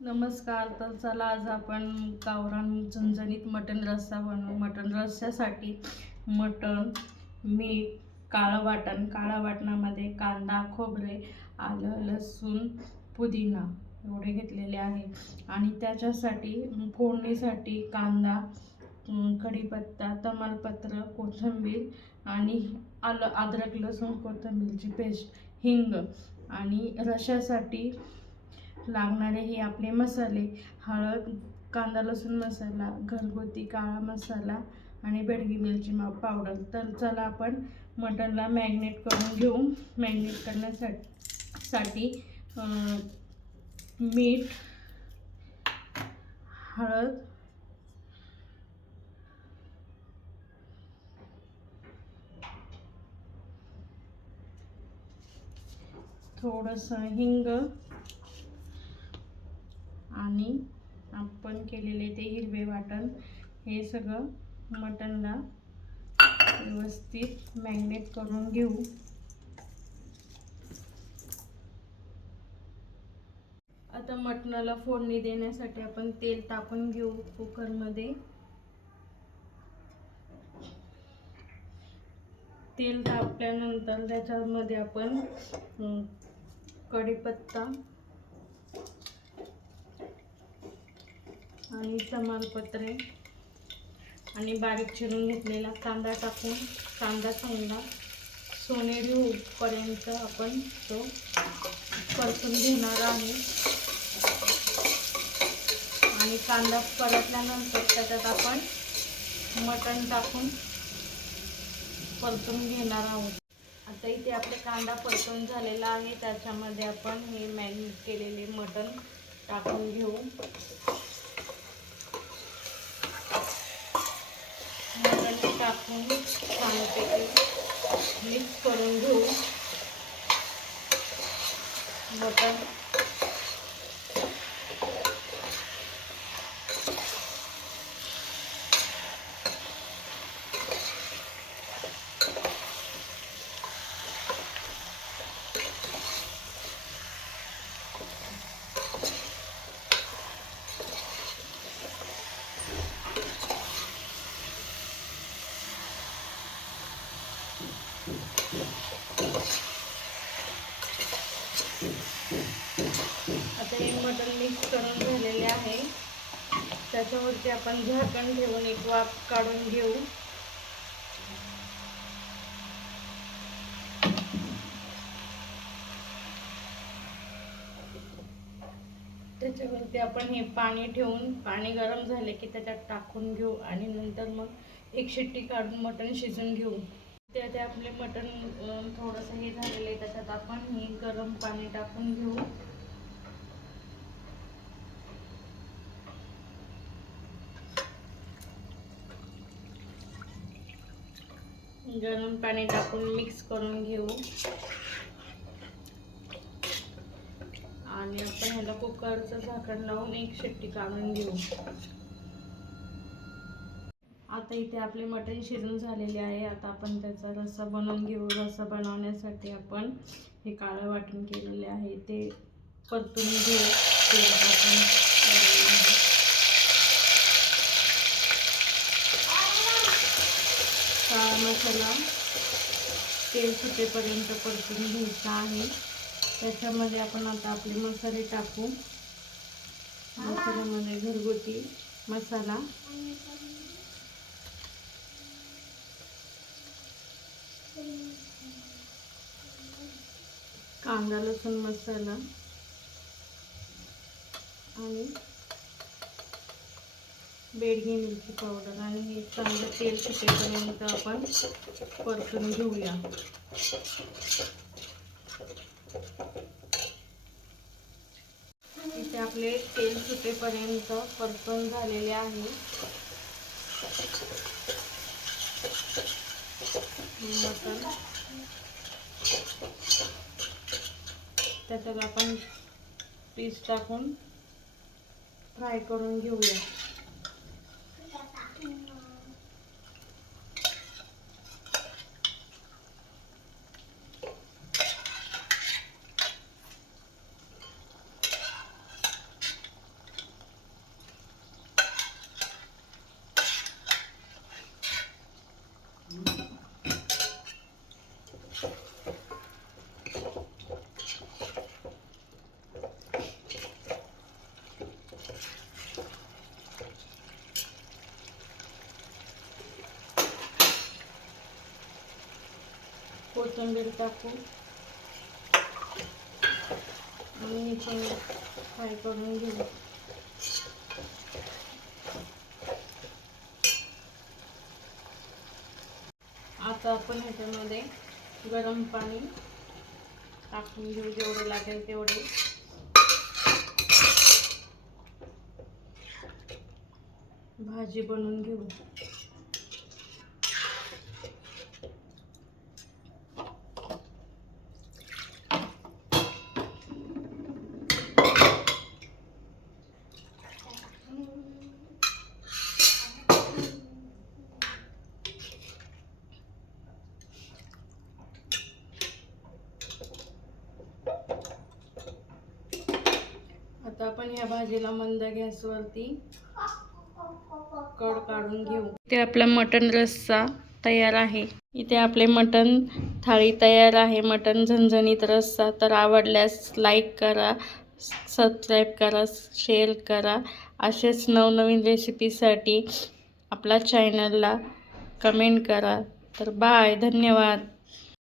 नमस्कार तर चला आज आपण गावरान झणझणीत मटण रस्सा बनवू. मटण रस्स्यासाठी मटण मीठ काळं वाटण. काळा वाटणामध्ये कांदा खोबरे आलं लसूण पुदिना एवढे घेतलेले आहे. आणि त्याच्यासाठी फोडणीसाठी कांदा कढीपत्ता तमालपत्र कोथिंबीर आणि आलं अद्रक लसूण कोथिंबीरची पेस्ट हिंग. आणि रशासाठी लागणारे हे आपले मसाले हळद कांदा लसूण मसाला घरगुती काळा मसाला आणि बेडगी मिरची पावडर तर चला आपण मटनला मॅग्नेट करून घेऊ. मॅग्नेट करण्यासाठी साठी मीठ हळद थोडंसं हिंग आणि आपण केलेले ते हिरवे वाटण हे सगळं मटनला व्यवस्थित मॅग्नेट करून घेऊ. आता मटणाला फोडणी देण्यासाठी आपण तेल टाकून घेऊ कुकरमध्ये. तेल तापल्यानंतर त्याच्यामध्ये आपण कढीपत्ता आणि तमालपत्रे आणि बारीक चिरून घेतलेला कांदा टाकून कांदा चांगला सोनेरी होईपर्यंत आपण तो परतून घेणार आहे. आणि कांदा परतल्यानंतर त्याच्यात आपण मटण टाकून परतून घेणार आहोत. आता इथे आपले कांदा परतून झालेला आहे. त्याच्यामध्ये आपण हे मॅरिनेट केलेले मटण टाकून घेऊ. मटण टाकून छानपैकी मिक्स करून घेऊ. बटर आता हे मटण मिक्स करून झालेले आहे. त्याच्यावरती आपण झाकण ठेवून एक वाफ काढून घेऊ. त्याच्यावरती आपण हे पाणी ठेवून पाणी गरम झाले की त्याच्यात टाकून घेऊ आणि नंतर मग एक शिट्टी काढून मटण शिजून घेऊ. ते आपले मटण अं, थोडंसं हे झालेलं आहे. त्याच्यात आपण हे गरम पाणी टाकून घेऊ. गरम पाणी टाकून मिक्स करून घेऊ. आणि आपण ह्याला कुकरचं झाकण लावून एक शिट्टी काढून घेऊ. आता इथे आपले मटण शिजून झालेले आहे. आता आपण त्याचा रस्सा बनवून घेऊ. रस्सा बनवण्यासाठी आपण हे काळं वाटण केलेले आहे. ते परतून घेऊ. ते आपण काळा मसाला तेल सुटेपर्यंत परतून घ्यायचा आहे. त्याच्यामध्ये आपण आता आपले मसाले टाकू. मसाल्यामध्ये घरगुती मसाला. कांदा लसूण मसाला. आणि बेडगी मिरची पावडर आणि हे चांगलं तेल सुटेपर्यंत आपण परतून घेऊया. इथे आपले तेल सुटेपर्यंत परतून झालेले आहे. मटण. त्याच्यात आपण पीस टाकून फ्राय करून घेऊया. कोथिंबीर टाकू. आणि हे पण फ्राय करून घेऊ. आता आपण ह्याच्यामध्ये गरम पाणी टाकून घेऊ जेवढे लागेल तेवढे. भाजी बनवून घेऊ. आपण या भाजीला मंद गॅसवरती कड काढून घेऊ. इथे आपला मटन रस्सा तयार आहे. इथे आपले मटन थाळी तयार आहे. मटन झणझणीत रस्सा. तर आवडल्यास लाईक करा सबस्क्राईब करा शेअर करा. असेच नवनवीन रेसिपीसाठी आपल्या चॅनलला कमेंट करा. तर बाय धन्यवाद.